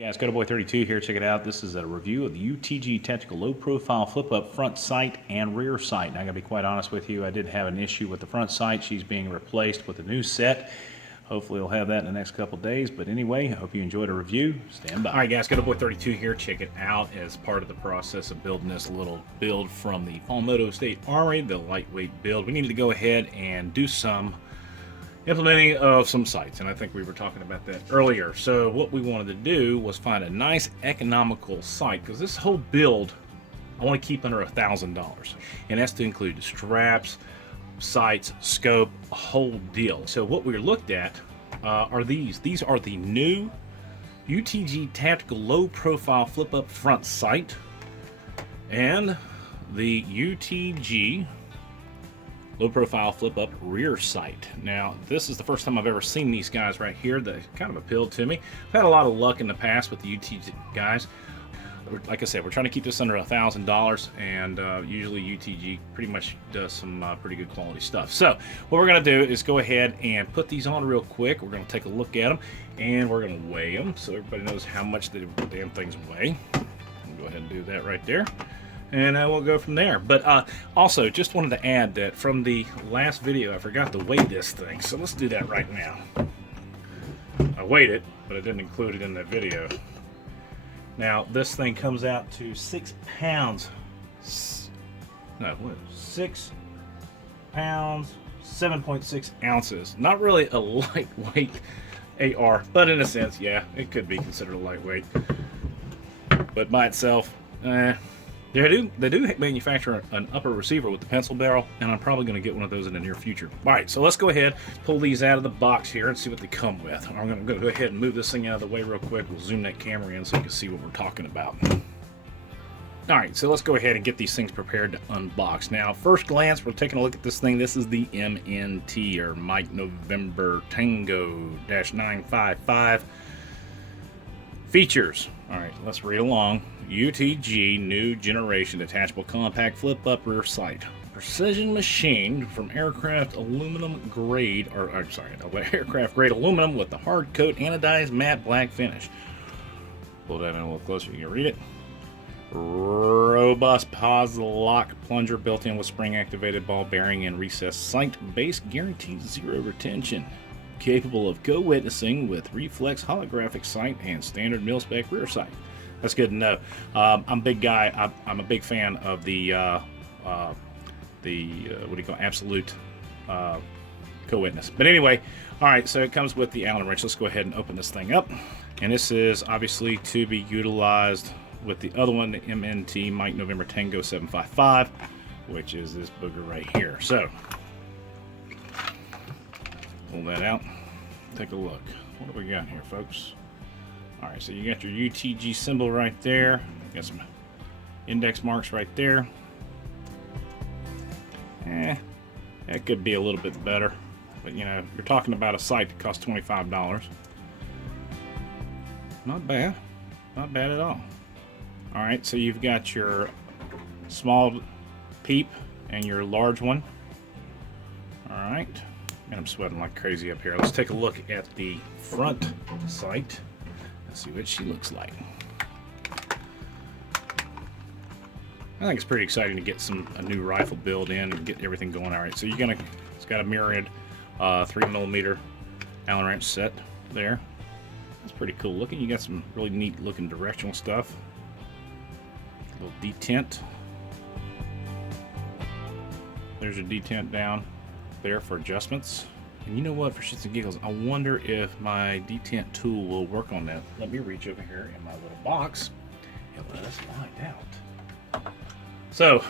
Yeah, it's Boy32 here. Check it out. This is a review of the UTG Tactical Low Profile Flip Up front sight and rear sight. And I gotta be quite honest with you, I did have an issue with the front sight. She's being replaced with a new set. Hopefully we'll have that in the next couple days. But anyway, I hope you enjoyed the review. Stand by. All right, guys, Boy32 here. Check it out as part of the process of building this little build from the Palmetto State Armory, the lightweight build. We needed to go ahead and do some implementing of some sights, and I think we were talking about that earlier. So what we wanted to do was find a nice economical sight, because this whole build I want to keep under $1,000, and that's to include straps, sights, scope, a whole deal. So what we looked at are these are the new UTG Tactical Low Profile Flip Up front sight and the UTG Low Profile Flip Up rear sight. Now, this is the first time I've ever seen these guys right here. That kind of appealed to me. I've had a lot of luck in the past with the UTG guys. Like I said, we're trying to keep this under $1,000, and usually UTG pretty much does some pretty good quality stuff. So what we're going to do is go ahead and put these on real quick. We're going to take a look at them, and we're going to weigh them so everybody knows how much the damn things weigh. I'll go ahead and do that right there, and we'll go from there. But also, just wanted to add that from the last video, I forgot to weigh this thing, so let's do that right now. I weighed it, but I didn't include it in that video. Now, this thing comes out to 6 pounds. No, what? 6 pounds, 7.6 ounces. Not really a lightweight AR, but in a sense, yeah, it could be considered a lightweight. But by itself, they do manufacture an upper receiver with the pencil barrel, and I'm probably going to get one of those in the near future. All right, so let's go ahead, pull these out of the box here and see what they come with. I'm going to go ahead and move this thing out of the way real quick. We'll zoom that camera in so you can see what we're talking about. All right, so let's go ahead and get these things prepared to unbox. Now, first glance, we're taking a look at this thing. This is the MNT, or Mike November Tango-955. Features. All right, let's read along. UTG New Generation Detachable Compact Flip Up Rear Sight. Precision machined from aircraft aluminum grade, aircraft grade aluminum with the hard coat anodized matte black finish. Pull that in a little closer, you can read it. Robust pause lock plunger built in with spring activated ball bearing and recessed sight base, guarantees zero retention. Capable of co-witnessing with reflex holographic sight and standard mil-spec rear sight. That's good to know. I'm a big guy. I'm a big fan of the what do you call it? Absolute co-witness. But anyway, all right. So it comes with the Allen wrench. Let's go ahead and open this thing up. And this is obviously to be utilized with the other one, the MNT Mike November Tango 755, which is this booger right here. So pull that out. Take a look. What do we got here, folks? All right, so you got your UTG symbol right there. You got some index marks right there. That could be a little bit better, but you know, you're talking about a sight that costs $25. Not bad, not bad at all. All right, so you've got your small peep and your large one. All right, and I'm sweating like crazy up here. Let's take a look at the front sight. Let's see what she looks like. I think it's pretty exciting to get a new rifle build in and get everything going. All right, so it's got a mirrored 3mm Allen wrench set there. That's pretty cool looking. You got some really neat looking directional stuff. A little detent. There's a detent down there for adjustments. And you know what, for shits and giggles, I wonder if my detent tool will work on that. Let me reach over here in my little box and let us find out. So,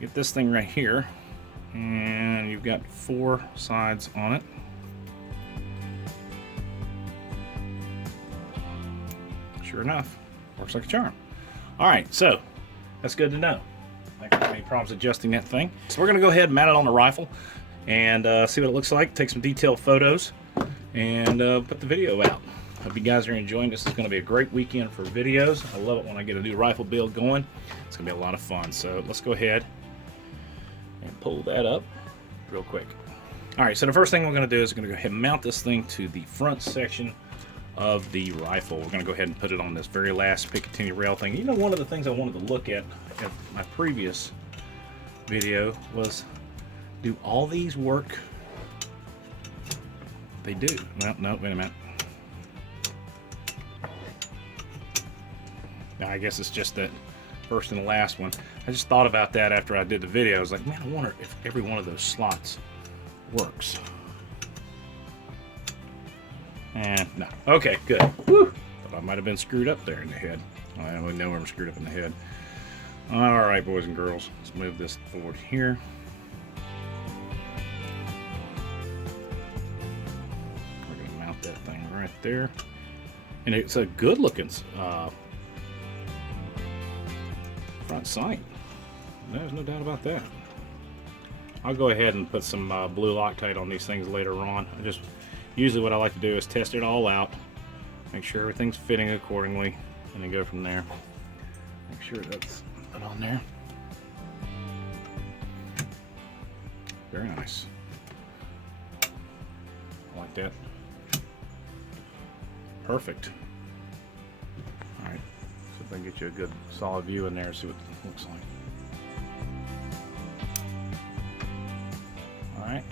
get this thing right here, and you've got 4 sides on it. Sure enough, works like a charm. All right, so that's good to know. I don't have any problems adjusting that thing. So we're gonna go ahead and mount it on the rifle and see what it looks like, take some detailed photos, and put the video out. Hope you guys are enjoying this. It's going to be a great weekend for videos. I love it when I get a new rifle build going. It's going to be a lot of fun. So let's go ahead and pull that up real quick. All right, so the first thing we're going to do is we're going to go ahead and mount this thing to the front section of the rifle. We're going to go ahead and put it on this very last Picatinny rail thing. You know, one of the things I wanted to look at my previous video was, do all these work? They do. No, wait a minute. Now, I guess it's just that first and the last one. I just thought about that after I did the video. I was like, man, I wonder if every one of those slots works. And no. Okay, good. Woo! Thought I might have been screwed up there in the head. I don't know I'm screwed up in the head. All right, boys and girls, let's move this forward here. We're gonna mount that thing right there, and it's a good-looking front sight. There's no doubt about that. I'll go ahead and put some blue Loctite on these things later on. Usually what I like to do is test it all out, make sure everything's fitting accordingly, and then go from there. Make sure that's put on there. Very nice. I like that. Perfect. All right, so if I can get you a good solid view in there, see what it looks like. All right.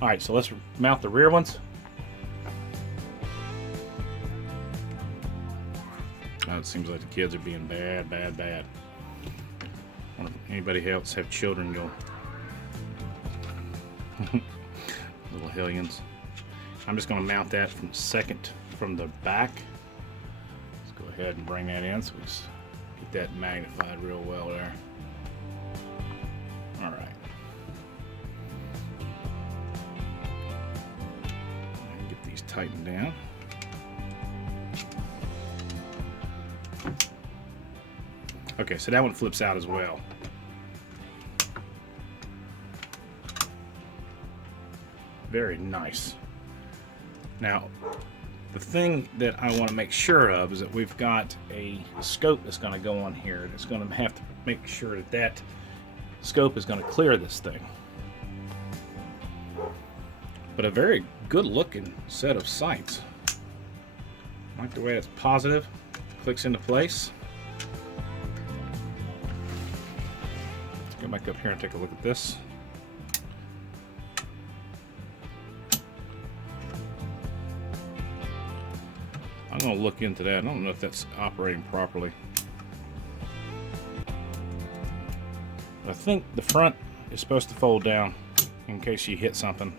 All right, so let's mount the rear ones. Oh, it seems like the kids are being bad. Wonder if anybody else have children go. Little hellions. I'm just going to mount that from the back. Let's go ahead and bring that in so we just get that magnified real well there. All right. Get these tightened down. Okay, so that one flips out as well. Very nice. Now, the thing that I want to make sure of is that we've got a scope that's going to go on here. It's going to have to make sure that that scope is going to clear this thing. But a very good looking set of sights. I like the way it's positive, clicks into place. Let's go back up here and take a look at this. I'm going to look into that. I don't know if that's operating properly. I think the front is supposed to fold down in case you hit something.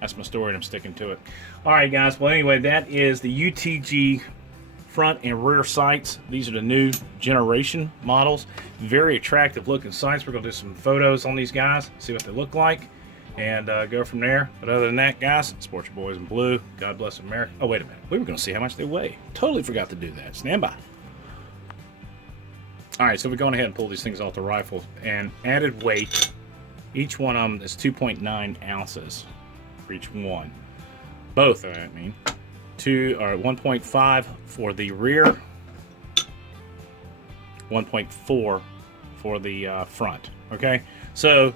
That's my story and I'm sticking to it. Alright guys, well anyway, that is the UTG front and rear sights. These are the new generation models. Very attractive looking sights. We're going to do some photos on these guys, see what they look like, and go from there. But other than that, guys, support your boys in blue. God bless America. Oh, wait a minute. We were going to see how much they weigh. Totally forgot to do that. Stand by. Alright, so we're going ahead and pull these things off the rifle. And added weight, each one of them is 2.9 ounces for each one. Both, I mean. 1.5 for the rear, 1.4 for the front. Okay, so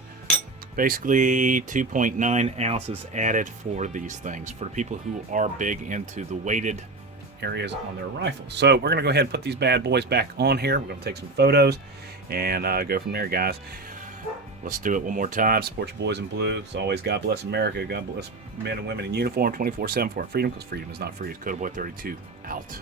basically 2.9 ounces added for these things for the people who are big into the weighted areas on their rifle. So we're gonna go ahead and put these bad boys back on here. We're gonna take some photos and go from there, guys. Let's do it one more time. Support your boys in blue. As always, God bless America. God bless men and women in uniform 24/7 for our freedom, because freedom is not free. It's Coda Boy 32 out.